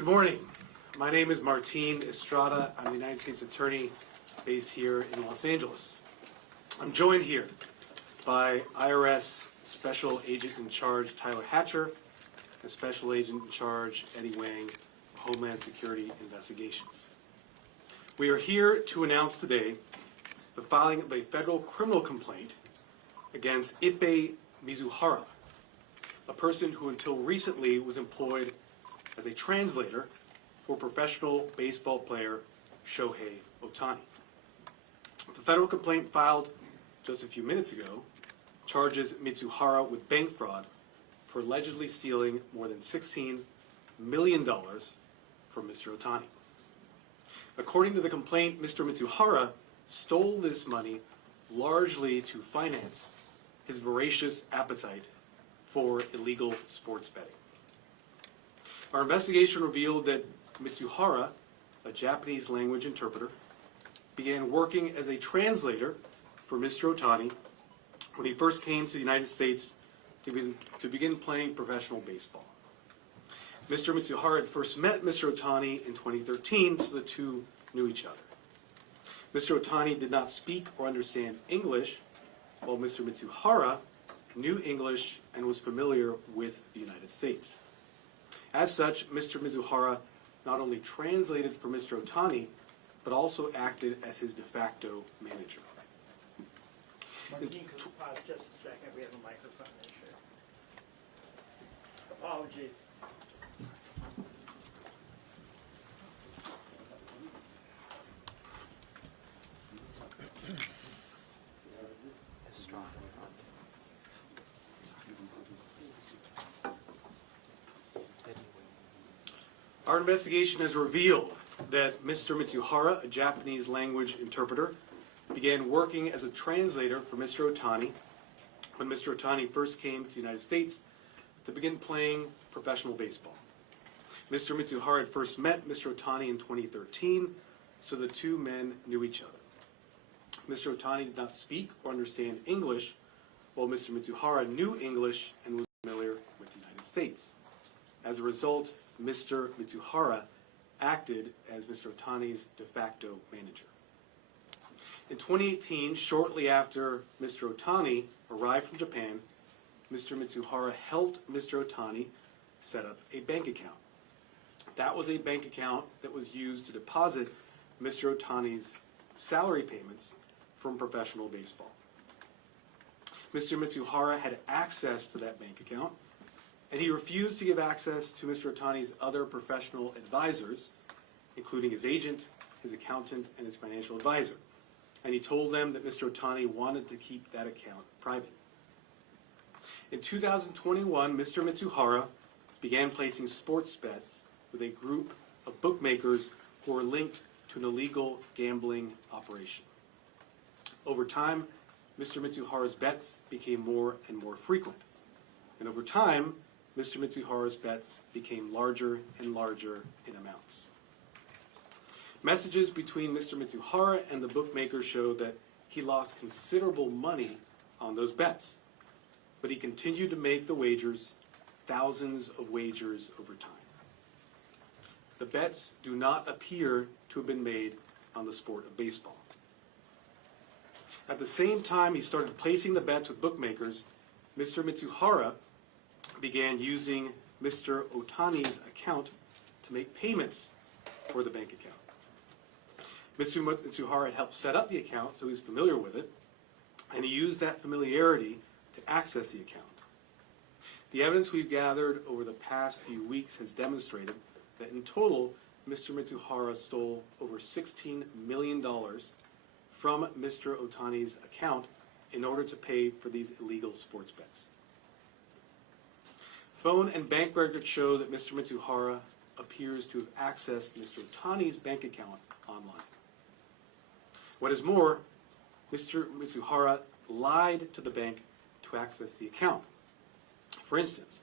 Good morning. My name is Marin Estrada. I'm the United States Attorney based here in Los Angeles. I'm joined here by IRS Special Agent in Charge Tyler Hatcher and Special Agent in Charge Eddie Wang of Homeland Security Investigations. We are here to announce today the filing of a federal criminal complaint against Ippei Mizuhara, a person who until recently was employed as a translator for professional baseball player Shohei Ohtani. The federal complaint filed just a few minutes ago charges Mizhuara with bank fraud for allegedly stealing more than $16 million from Mr. Ohtani. According to the complaint, Mr. Mizhuara stole this money largely to finance his voracious appetite for illegal sports betting. Our investigation revealed that Mizhuara, a Japanese language interpreter, began working as a translator for Mr. Ohtani when he first came to the United States to begin playing professional baseball. Mr. Mizhuara had first met Mr. Ohtani in 2013, so the two knew each other. Mr. Ohtani did not speak or understand English, while Mr. Mizhuara knew English and was familiar with the United States. As such, Mr. Mizhuara not only translated for Mr. Ohtani, but also acted as his de facto manager. Martin, could you pause just a second? We have a microphone issue. Apologies. Our investigation has revealed that Mr. Mizhuara, a Japanese language interpreter, began working as a translator for Mr. Ohtani when Mr. Ohtani first came to the United States to begin playing professional baseball. Mr. Mizhuara had first met Mr. Ohtani in 2013, so the two men knew each other. Mr. Ohtani did not speak or understand English, while Mr. Mizhuara knew English and was familiar with the United States. As a result, Mr. Mizhuara acted as Mr. Ohtani's de facto manager. In 2018, shortly after Mr. Ohtani arrived from Japan, Mr. Mizhuara helped Mr. Ohtani set up a bank account. That was a bank account that was used to deposit Mr. Ohtani's salary payments from professional baseball. Mr. Mizhuara had access to that bank account, and he refused to give access to Mr. Ohtani's other professional advisors, including his agent, his accountant, and his financial advisor. And he told them that Mr. Ohtani wanted to keep that account private. In 2021, Mr. Mizhuara began placing sports bets with a group of bookmakers who were linked to an illegal gambling operation. Over time, Mr. Mizhuara's bets became more and more frequent. And over time, Mr. Mizhuara's bets became larger and larger in amounts. Messages between Mr. Mizhuara and the bookmaker showed that he lost considerable money on those bets, but he continued to make the wagers, thousands of wagers over time. The bets do not appear to have been made on the sport of baseball. At the same time he started placing the bets with bookmakers, Mr. Mizhuara began using Mr. Ohtani's account to make payments for the bank account. Mr. Mizhuara had helped set up the account, so he's familiar with it, and he used that familiarity to access the account. The evidence we've gathered over the past few weeks has demonstrated that in total, Mr. Mizhuara stole over $16 million from Mr. Ohtani's account in order to pay for these illegal sports bets. Phone and bank records show that Mr. Mizhuara appears to have accessed Mr. Ohtani's bank account online. What is more, Mr. Mizhuara lied to the bank to access the account. For instance,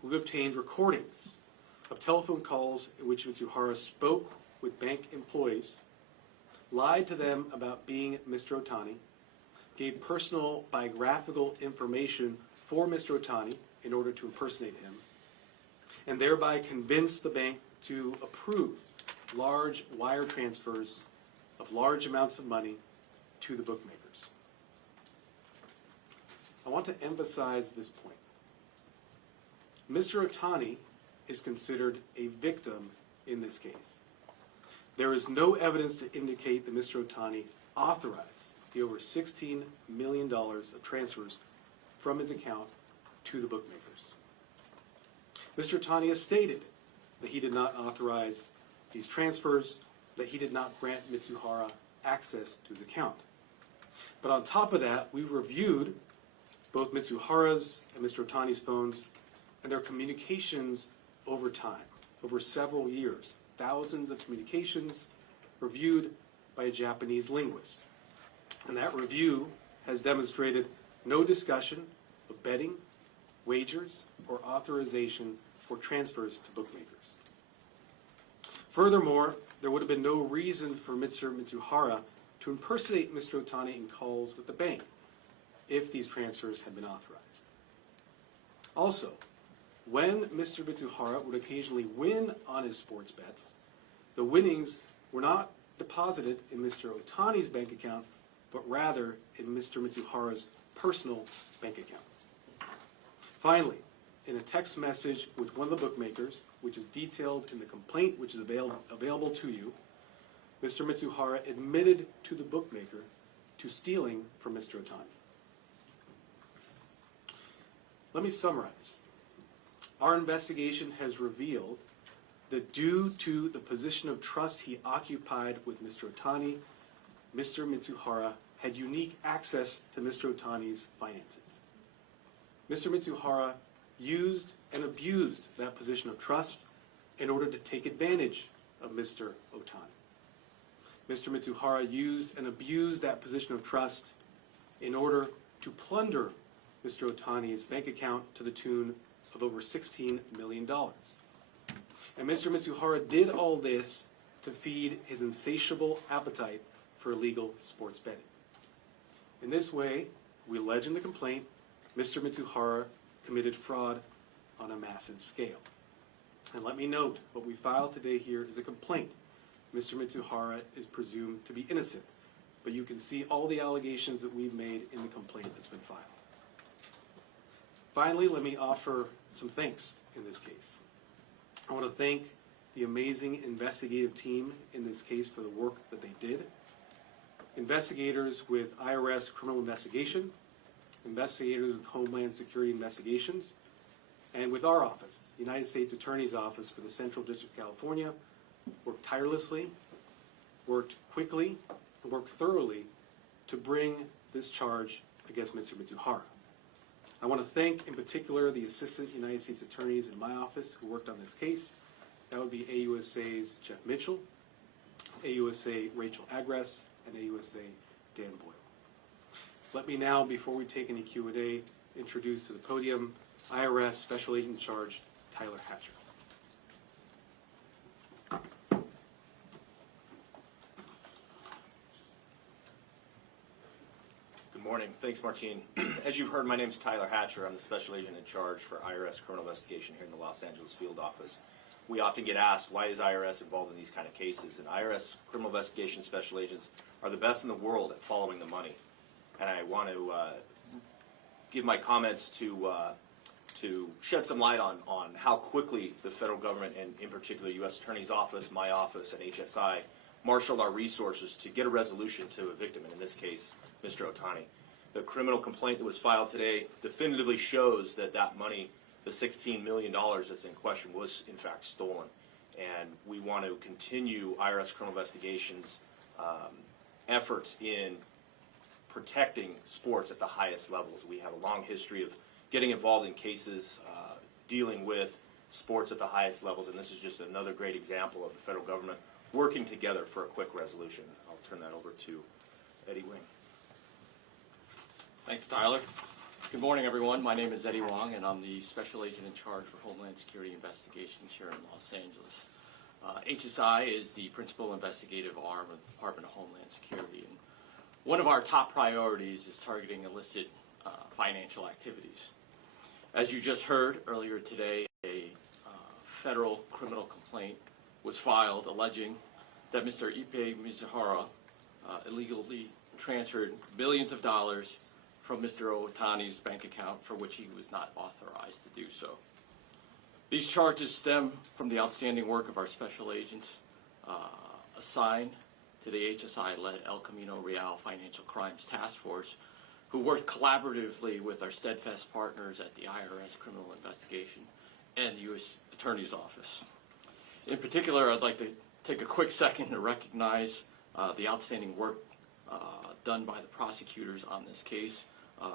we've obtained recordings of telephone calls in which Mizhuara spoke with bank employees, lied to them about being Mr. Ohtani, gave personal biographical information for Mr. Ohtani in order to impersonate him, and thereby convinced the bank to approve large wire transfers of large amounts of money to the bookmakers. I want to emphasize this point. Mr. Ohtani is considered a victim in this case. There is no evidence to indicate that Mr. Ohtani authorized the over $16 million of transfers from his account to the bookmakers. Mr. Ohtani has stated that he did not authorize these transfers, that he did not grant Mizhuara access to his account. But on top of that, we reviewed both Mizhuara's and Mr. Ohtani's phones and their communications over time, over several years. Thousands of communications reviewed by a Japanese linguist. And that review has demonstrated no discussion of betting, wagers, or authorization for transfers to bookmakers. Furthermore, there would have been no reason for Mr. Mizhuara to impersonate Mr. Ohtani in calls with the bank if these transfers had been authorized. Also, when Mr. Mizhuara would occasionally win on his sports bets, the winnings were not deposited in Mr. Ohtani's bank account, but rather in Mr. Mizhuara's personal bank account. Finally, in a text message with one of the bookmakers, which is detailed in the complaint which is available to you, Mr. Mizhuara admitted to the bookmaker to stealing from Mr. Ohtani. Let me summarize. Our investigation has revealed that due to the position of trust he occupied with Mr. Ohtani, Mr. Mizhuara had unique access to Mr. Ohtani's finances. Mr. Mizhuara used and abused that position of trust in order to take advantage of Mr. Ohtani. Mr. Mizhuara used and abused that position of trust in order to plunder Mr. Ohtani's bank account to the tune of over $16 million. And Mr. Mizhuara did all this to feed his insatiable appetite for illegal sports betting. In this way, we allege in the complaint, Mr. Mizhuara committed fraud on a massive scale. And let me note, what we filed today here is a complaint. Mr. Mizhuara is presumed to be innocent, but you can see all the allegations that we've made in the complaint that's been filed. Finally, let me offer some thanks in this case. I want to thank the amazing investigative team in this case for the work that they did. Investigators with IRS Criminal Investigation, investigators with Homeland Security Investigations, and with our office, United States Attorney's Office for the Central District of California, worked tirelessly, worked quickly, and worked thoroughly to bring this charge against Mr. Mizhuara. I want to thank, in particular, the Assistant United States Attorneys in my office who worked on this case. That would be AUSA's Jeff Mitchell, AUSA Rachel Agress, and AUSA Dan Boyle. Let me now, before we take any Q&A, introduce to the podium IRS Special Agent in Charge, Tyler Hatcher. Good morning. Thanks, Martine. As you've heard, my name is Tyler Hatcher. I'm the Special Agent in Charge for IRS Criminal Investigation here in the Los Angeles Field Office. We often get asked, why is IRS involved in these kind of cases? And IRS Criminal Investigation Special Agents are the best in the world at following the money. And I want to give my comments to shed some light on how quickly the federal government, and in particular U.S. Attorney's Office, my office, and HSI marshaled our resources to get a resolution to a victim, and in this case, Mr. Ohtani. The criminal complaint that was filed today definitively shows that that money, the $16 million that's in question, was in fact stolen. And we want to continue IRS Criminal Investigations' efforts in protecting sports at the highest levels. We have a long history of getting involved in cases dealing with sports at the highest levels, and this is just another great example of the federal government working together for a quick resolution. I'll turn that over to Eddie Wing. Thanks, Tyler. Good morning, everyone. My name is Eddie Wong, and I'm the Special Agent in Charge for Homeland Security Investigations here in Los Angeles. HSI is the principal investigative arm of the Department of Homeland Security, and one of our top priorities is targeting illicit financial activities. As you just heard earlier today, a federal criminal complaint was filed alleging that Mr. Ippei Mizuhara illegally transferred billions of dollars from Mr. Ohtani's bank account for which he was not authorized to do so. These charges stem from the outstanding work of our special agents assigned to the HSI-led El Camino Real Financial Crimes Task Force, who worked collaboratively with our steadfast partners at the IRS Criminal Investigation and the U.S. Attorney's Office. In particular, I'd like to take a quick second to recognize the outstanding work done by the prosecutors on this case,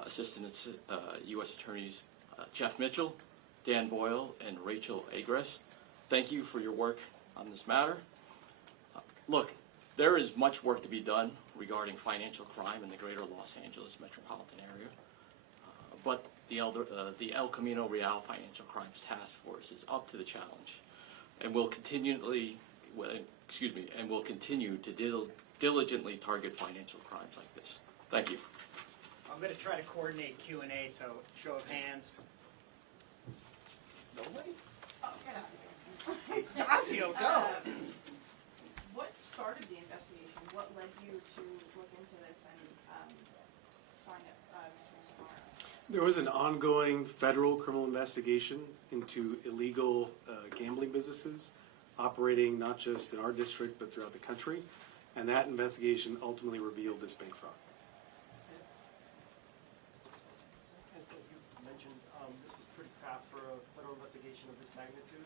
Assistant U.S. Attorneys Jeff Mitchell, Dan Boyle, and Rachel Agres. Thank you for your work on this matter. Look, there is much work to be done regarding financial crime in the greater Los Angeles metropolitan area, but the El Camino Real Financial Crimes Task Force is up to the challenge, and will continue to diligently target financial crimes like this. Thank you. I'm going to try to coordinate Q&A, so show of hands. Nobody? Oh, get out of here. Ignacio, go! What started the investigation? What led you to look into this and find out Mr. Mizhuara? There was an ongoing federal criminal investigation into illegal gambling businesses operating not just in our district but throughout the country, and that investigation ultimately revealed this bank fraud. As you mentioned, this was pretty fast for a federal investigation of this magnitude.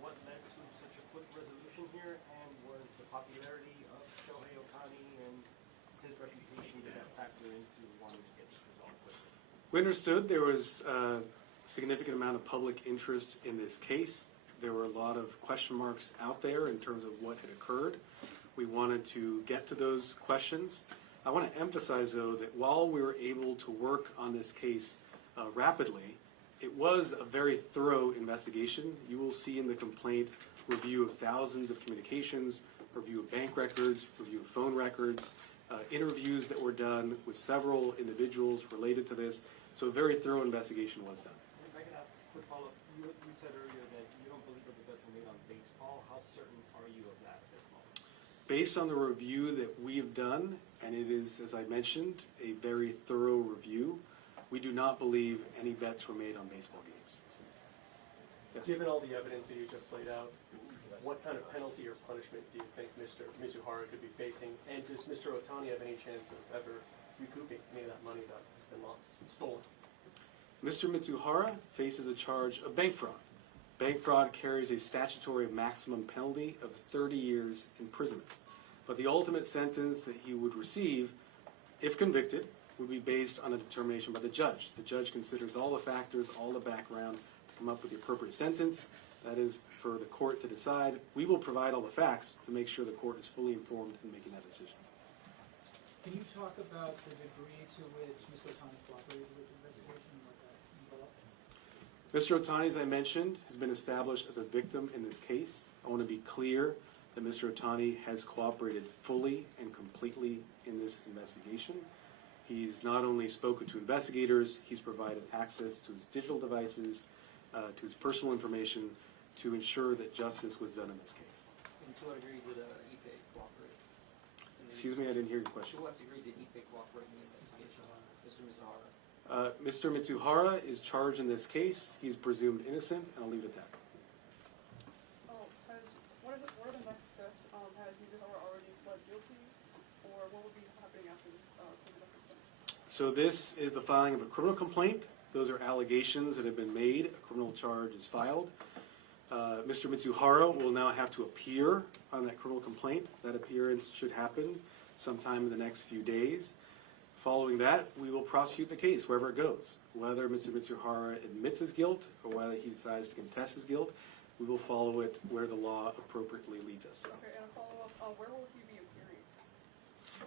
What led to such a quick resolution here, and was the popularity of Shohei Ohtani and his reputation, did that factor into wanting to get this resolved quickly? We understood there was a significant amount of public interest in this case. There were a lot of question marks out there in terms of what had occurred. We wanted to get to those questions. I want to emphasize, though, that while we were able to work on this case rapidly, it was a very thorough investigation. You will see in the complaint review of thousands of communications, review of bank records, review of phone records, interviews that were done with several individuals related to this. So a very thorough investigation was done. If I could ask a quick follow-up. You said earlier that you don't believe that the bets were made on baseball. How certain are you of that at this moment? Based on the review that we have done, and it is, as I mentioned, a very thorough review, we do not believe any bets were made on baseball games. Yes. Given all the evidence that you just laid out, what kind of penalty or punishment do you think Mr. Mizuhara could be facing? And does Mr. Ohtani have any chance of ever recouping any of that money that has been lost, stolen? Mr. Mizhuara faces a charge of bank fraud. Bank fraud carries a statutory maximum penalty of 30 years imprisonment. But the ultimate sentence that he would receive, if convicted, would be based on a determination by the judge. The judge considers all the factors, all the background, to come up with the appropriate sentence. That is for the court to decide. We will provide all the facts to make sure the court is fully informed in making that decision. Can you talk about the degree to which Mr. Ohtani cooperated with the investigation and what that involved? Mr. Ohtani, as I mentioned, has been established as a victim in this case. I want to be clear that Mr. Ohtani has cooperated fully and completely in this investigation. He's not only spoken to investigators, he's provided access to his digital devices, to his personal information, to ensure that justice was done in this case. And to what degree did Ippei cooperate? Excuse me, I didn't hear your question. To what degree did Ippei cooperate in the investigation on Mr. Mizhuara? Mr. Mizhuara is charged in this case. He's presumed innocent, and I'll leave it at that. What are the next steps? Has Mizhuara already pled guilty, or what will be happening after this criminal complaint? So this is the filing of a criminal complaint. Those are allegations that have been made. A criminal charge is filed. Mr. Mizhuara will now have to appear on that criminal complaint. That appearance should happen sometime in the next few days. Following that, we will prosecute the case wherever it goes. Whether Mr. Mizhuara admits his guilt or whether he decides to contest his guilt, we will follow it where the law appropriately leads us. Okay, and a follow-up, where will he be appearing?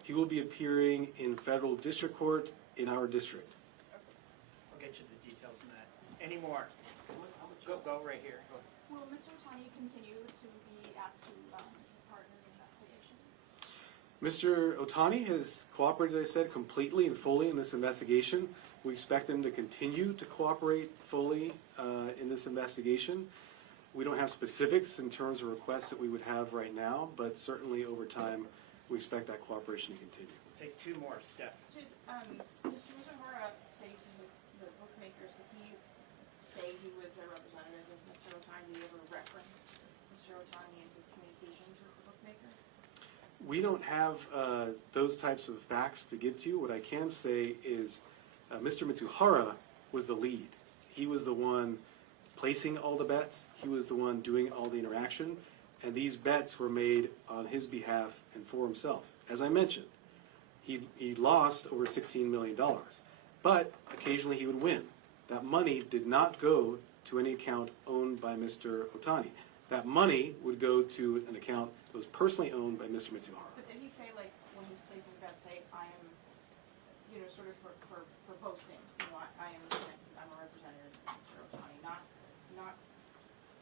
He will be appearing in federal district court in our district. I'll get you the details on that. Any more? Go right here. Will Mr. Ohtani continue to be asked to partner in the investigation? Mr. Ohtani has cooperated, as I said, completely and fully in this investigation. We expect him to continue to cooperate fully in this investigation. We don't have specifics in terms of requests that we would have right now, but certainly over time, we expect that cooperation to continue. Take two more, Steph. Did Mr. Mizhuara say to the bookmakers, did he say he was a representative of Mr. Ohtani? Did he ever reference Mr. Ohtani in his communications with the bookmakers? We don't have those types of facts to give to you. What I can say is Mr. Mizhuara was the lead. He was the one placing all the bets. He was the one doing all the interaction. And these bets were made on his behalf and for himself. As I mentioned, he lost over $16 million. But occasionally he would win. That money did not go to any account owned by Mr. Ohtani. That money would go to an account that was personally owned by Mr. Mizhuara. But did he say, like, when he's placing bets, hey, I am, you know, sort of for boasting, you know, I'm a representative of Mr. Ohtani, not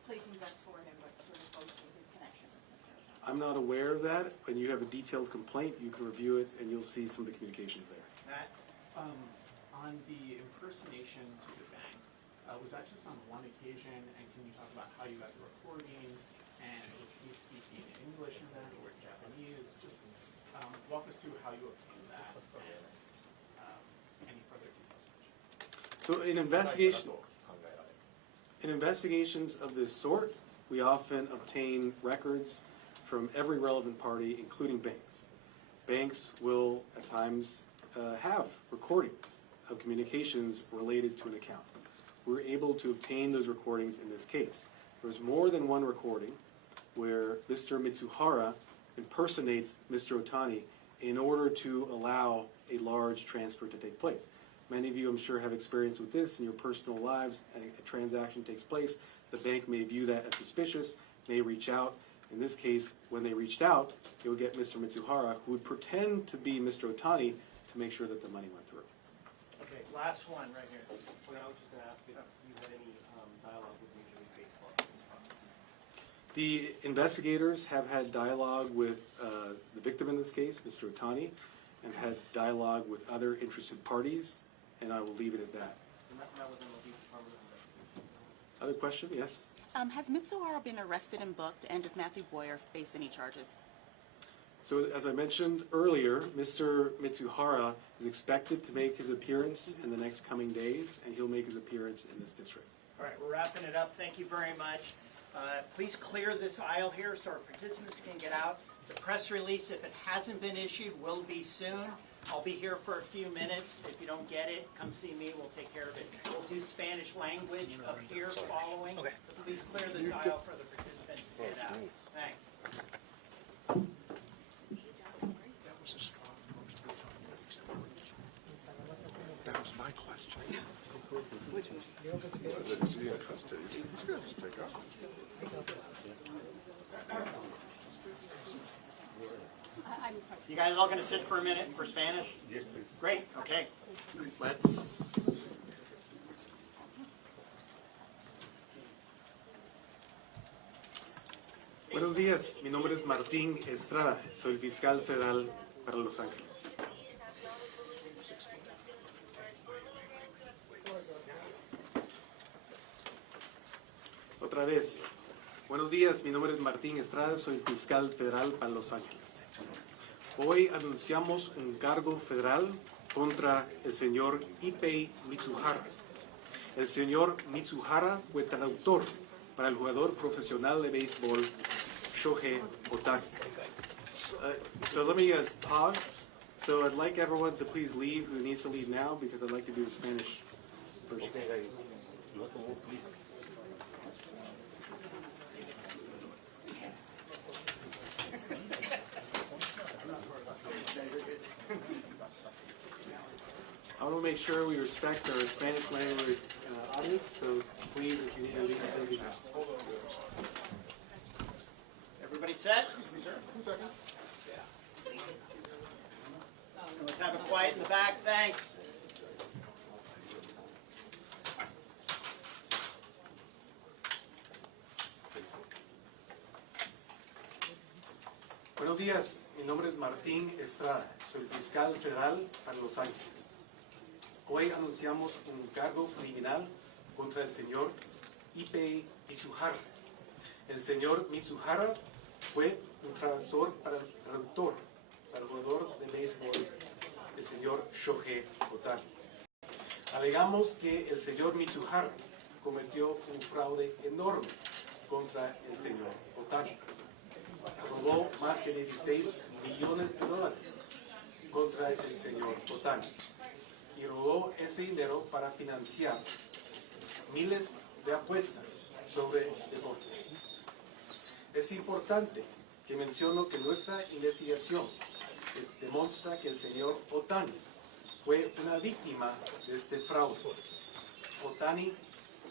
placing bets for him, but sort of boasting his connection with Mr. Ohtani? I'm not aware of that. When you have a detailed complaint, you can review it and you'll see some of the communications there. Matt? On the impersonation to the bank, was that just on one occasion? And can you talk about how you got the recording? And was he speaking English in that or Japanese? Just walk us through how you obtained that and any further details. So in investigations of this sort, we often obtain records from every relevant party, including banks. Banks will at times have recordings of communications related to an account. We're able to obtain those recordings in this case. There's more than one recording where Mr. Mizhuara impersonates Mr. Ohtani in order to allow a large transfer to take place. Many of you, I'm sure, have experience with this in your personal lives. A transaction takes place. The bank may view that as suspicious, may reach out. In this case, when they reached out, they would get Mr. Mizhuara, who would pretend to be Mr. Ohtani, to make sure that the money went through. Okay, last one right here. Well, I was just going to ask if you had any dialogue with Major League Baseball. The investigators have had dialogue with the victim in this case, Mr. Ohtani, and had dialogue with other interested parties, and I will leave it at that. And that was in the Department of Investigation. Other question? Yes? Has Mizhuara been arrested and booked, and does Matthew Boyer face any charges? So as I mentioned earlier, Mr. Mizhuara is expected to make his appearance in the next coming days, and he'll make his appearance in this district. All right, we're wrapping it up. Thank you very much. Please clear this aisle here so our participants can get out. The press release, if it hasn't been issued, will be soon. I'll be here for a few minutes. If you don't get it, come see me. We'll take care of it. We'll do Spanish language up here following. Okay. Please clear this aisle for the participants to get out. Thanks. That was my question. Which one? Is he in custody? He's going to just take off. You guys all going to sit for a minute for Spanish? Yes, please. Great, okay. Let's... Buenos días, mi nombre es Marin Estrada, soy el fiscal federal para Los Ángeles. Otra vez, buenos días, mi nombre es Marin Estrada, soy el fiscal federal para Los Ángeles. Hoy anunciamos un cargo federal contra el señor Ippei Mizuhara. El señor Mizhuara fue traductor para el jugador profesional de béisbol Shohei Ohtani. So let me pause. So I'd like everyone to please leave who needs to leave now because I'd like to do the Spanish version. Okay, guys. You have to move, please. I want to make sure we respect our Spanish language audience, so please, if you need to leave, please leave now. Everybody set? Let's have it quiet in the back, thanks. Buenos días, mi nombre es Marin Estrada, soy el fiscal federal para Los Ángeles. Hoy anunciamos un cargo criminal contra el señor Ippei Mizuhara. El señor Mizhuara fue un traductor para el jugador de béisbol, el señor Shohei Ohtani. Alegamos que el señor Mizhuara cometió un fraude enorme contra el señor Ohtani. Robó más de 16 millones de dólares contra el señor Ohtani y robó ese dinero para financiar miles de apuestas sobre deportes. Es importante que menciono que nuestra investigación demuestra que el señor Ohtani fue una víctima de este fraude. Ohtani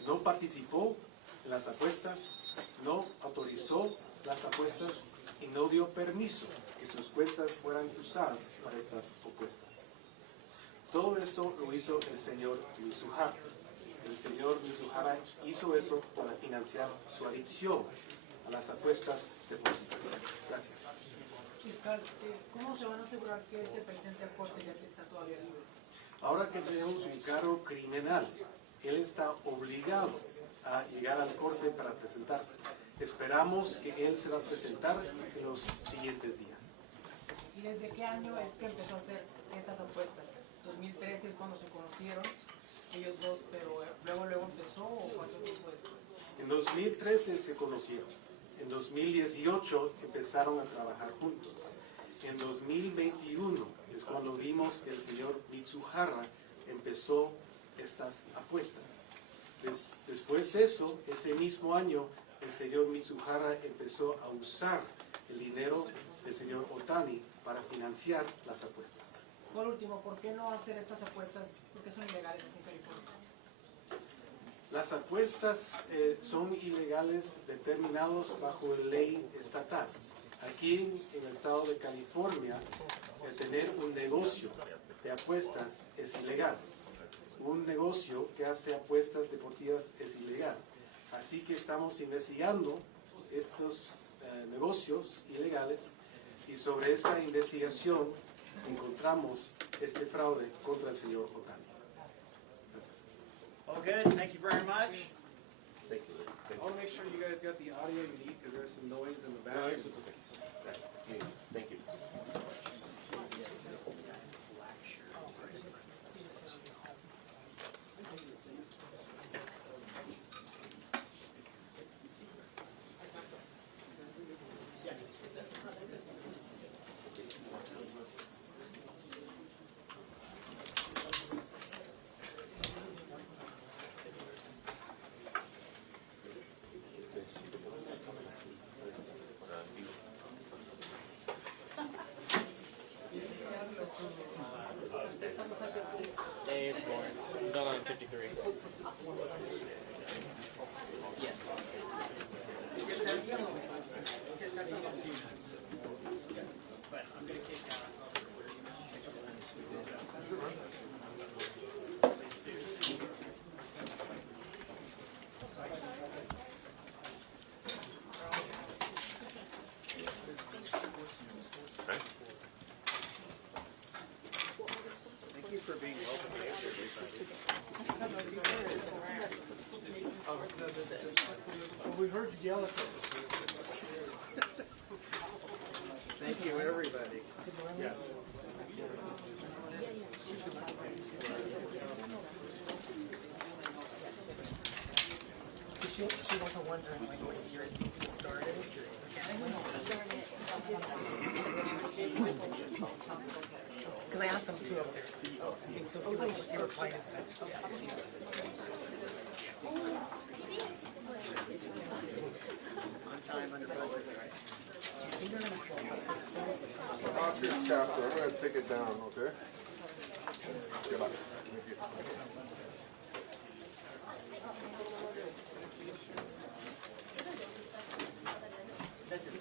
no participó en las apuestas, no autorizó las apuestas y no dio permiso que sus cuentas fueran usadas para estas apuestas. Todo eso lo hizo el señor Mizhuara. El señor Mizhuara hizo eso para financiar su adicción a las apuestas deportivas. Gracias. Fiscal, ¿cómo se van a asegurar que él se presente a corte ya que está todavía libre? Ahora que tenemos un cargo criminal, él está obligado a llegar al corte para presentarse. Esperamos que él se va a presentar en los siguientes días. ¿Y desde qué año es que empezó a hacer estas apuestas? ¿2013 es cuando se conocieron ellos dos, pero luego empezó o cuánto tiempo después? En 2013 se conocieron. En 2018 empezaron a trabajar juntos. En 2021 es cuando vimos que el señor Mizhuara empezó estas apuestas. Después de eso, ese mismo año, el señor Mizhuara empezó a usar el dinero del señor Ohtani para financiar las apuestas. Por último, ¿por qué no hacer estas apuestas? Porque son ilegales aquí en California. Las apuestas son ilegales determinados bajo ley estatal. Aquí en el estado de California, el tener un negocio de apuestas es ilegal. Un negocio que hace apuestas deportivas es ilegal. Así que estamos investigando estos negocios ilegales y sobre esa investigación encontramos este fraude contra el señor Ohtani. Gracias. All good, thank you very much. Thank you. I want to make sure you guys got the audio you need because there's some noise in the back. Thank you. Hey, it's Lawrence. I'm done on 53. Yes. Thank you for being welcome. We've heard you yell at us. Thank you, everybody. Yes. She wasn't wondering like when your started. Because I asked them too up there. Okay, so you were playing in Spanish. On time, under budget, right? Oscar chapter, I'm going to take it down, okay? Good luck. That's it.